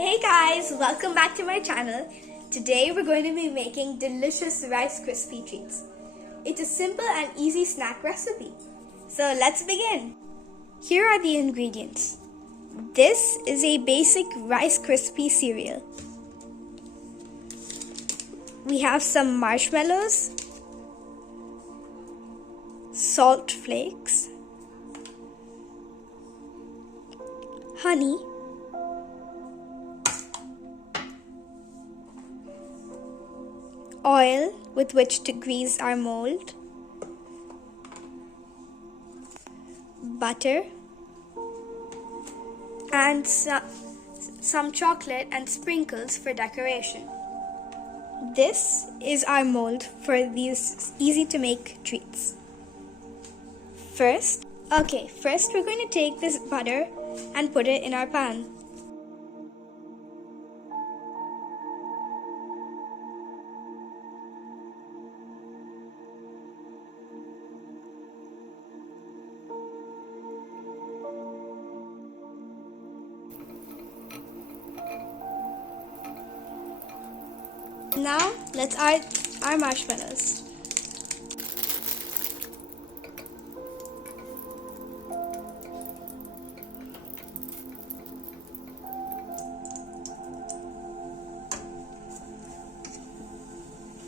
Hey guys, welcome back to my channel. Today we're going to be making delicious Rice Krispie treats. It's a simple and easy snack recipe. So let's begin. Here are the ingredients. This is a basic Rice Krispie cereal. We have some marshmallows, salt flakes, honey, oil with which to grease our mold, butter, and some chocolate and sprinkles for decoration. This is our mold for these easy to make treats. First we're going to take this butter and put it in our pan. Now let's add our marshmallows.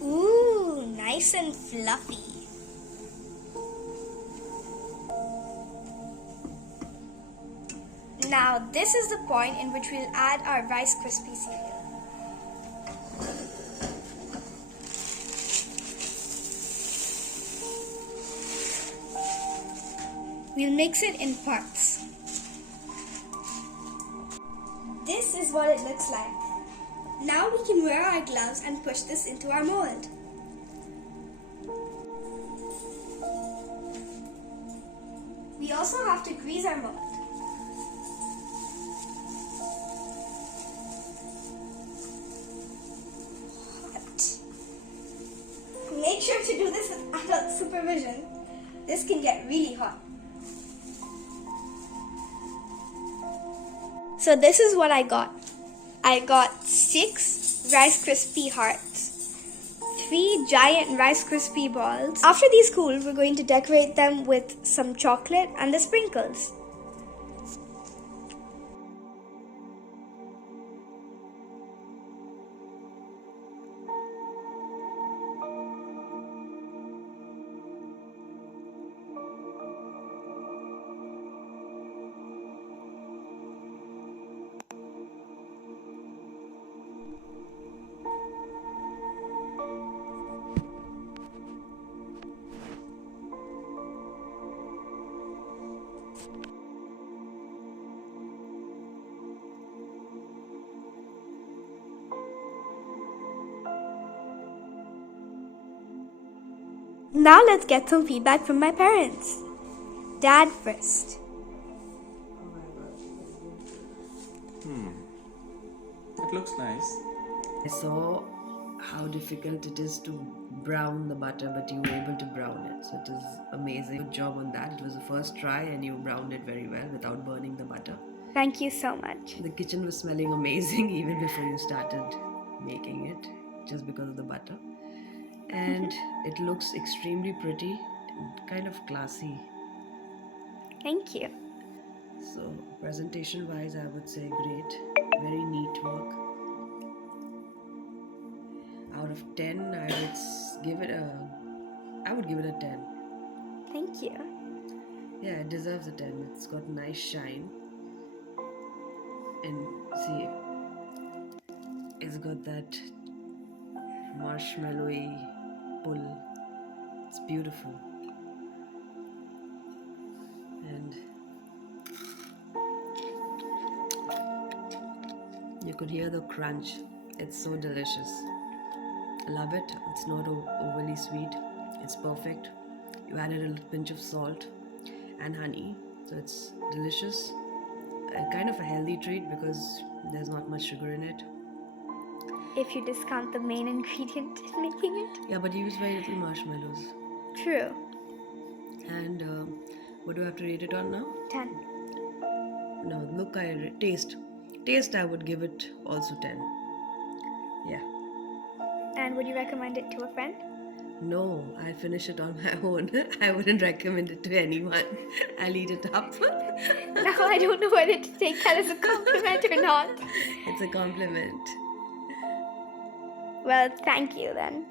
Ooh, nice and fluffy. Now this is the point in which we'll add our Rice Krispie cereal. We'll mix it in parts. This is what it looks like. Now we can wear our gloves and push this into our mold. We also have to grease our mold. Hot. Make sure to do this with adult supervision. This can get really hot. So this is what I got. I got 6 Rice Krispie hearts, 3 giant Rice Krispie balls. After these cool, we're going to decorate them with some chocolate and the sprinkles. Now let's get some feedback from my parents. Dad first. It looks nice. I saw how difficult it is to brown the butter, but you were able to brown it. So it is amazing. Good job on that. It was the first try and you browned it very well without burning the butter. Thank you so much. The kitchen was smelling amazing even before you started making it, just because of the butter. And it looks extremely pretty and kind of classy. Thank you. So presentation wise, I would say great. Very neat work. Out of 10, I would give it a 10. Thank you. Yeah, it deserves a 10. It's got nice shine. And see, it's got that marshmallowy pull. It's beautiful. And you could hear the crunch. It's so delicious. I love it. It's not overly sweet. It's perfect. You added a little pinch of salt and honey, so it's delicious. Kind of a healthy treat because there's not much sugar in it. If you discount the main ingredient in making it. Yeah, but you use very little marshmallows. True. And what do I have to rate it on now? 10. No, look, taste. Taste, I would give it also 10. Yeah. And would you recommend it to a friend? No, I'll finish it on my own. I wouldn't recommend it to anyone. I'll eat it up. Now I don't know whether to take that as a compliment or not. It's a compliment. Well, thank you then.